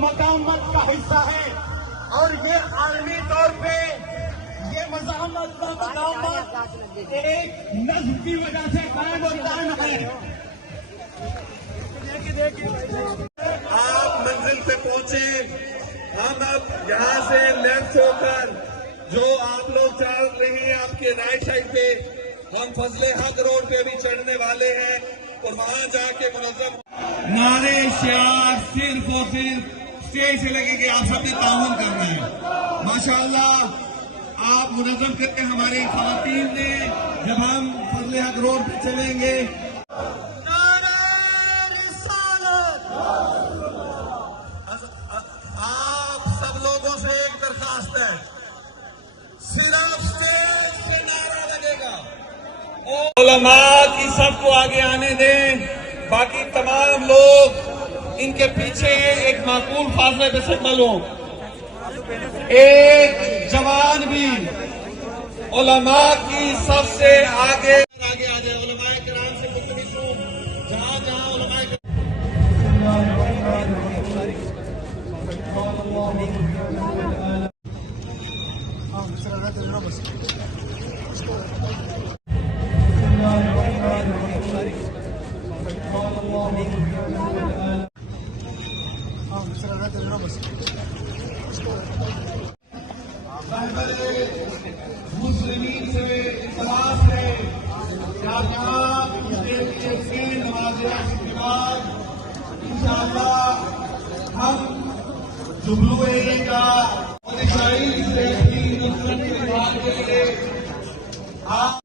मकामत का हिस्सा है और ये आलमी तौर पे ये मज़ाहमत का मकामत एक नज़्म की वजह से कायम और दायम है। आप मंजिल पे पहुंचे। हम अब यहाँ से लेफ्ट होकर जो आप लोग चल रही हैं आपके राइट साइड पे, हम फजले हक रोड पे भी चढ़ने वाले हैं और वहां जाके मुनज़्ज़म नारे शियार सिर्फ और सिर्फ स्टेज से लगेंगे। आप सबने ताउन करना है। माशाअल्लाह आप मुनज़्ज़म करके हमारी ख़वातीन ने जब हम फजले हक रोड पे चलेंगे आप सब लोगों से एक दरखास्त है, सिर्फ स्टेज पे नारा लगेगा और उलमा की सबको आगे आने दें। बाकी तमाम लोग इनके पीछे एक माकूल फासले पे सिग्नल हो। एक जवान भी उलमा की सबसे आगे आ जाए। उलमा किराम से गुफ्तगू जहां जहां उलमा मुस्लिमीन से इख्तिलाफ है नमाज इंशाअल्लाह हम जुबलुए का और ईसाई से भी नुसरत के लिए आप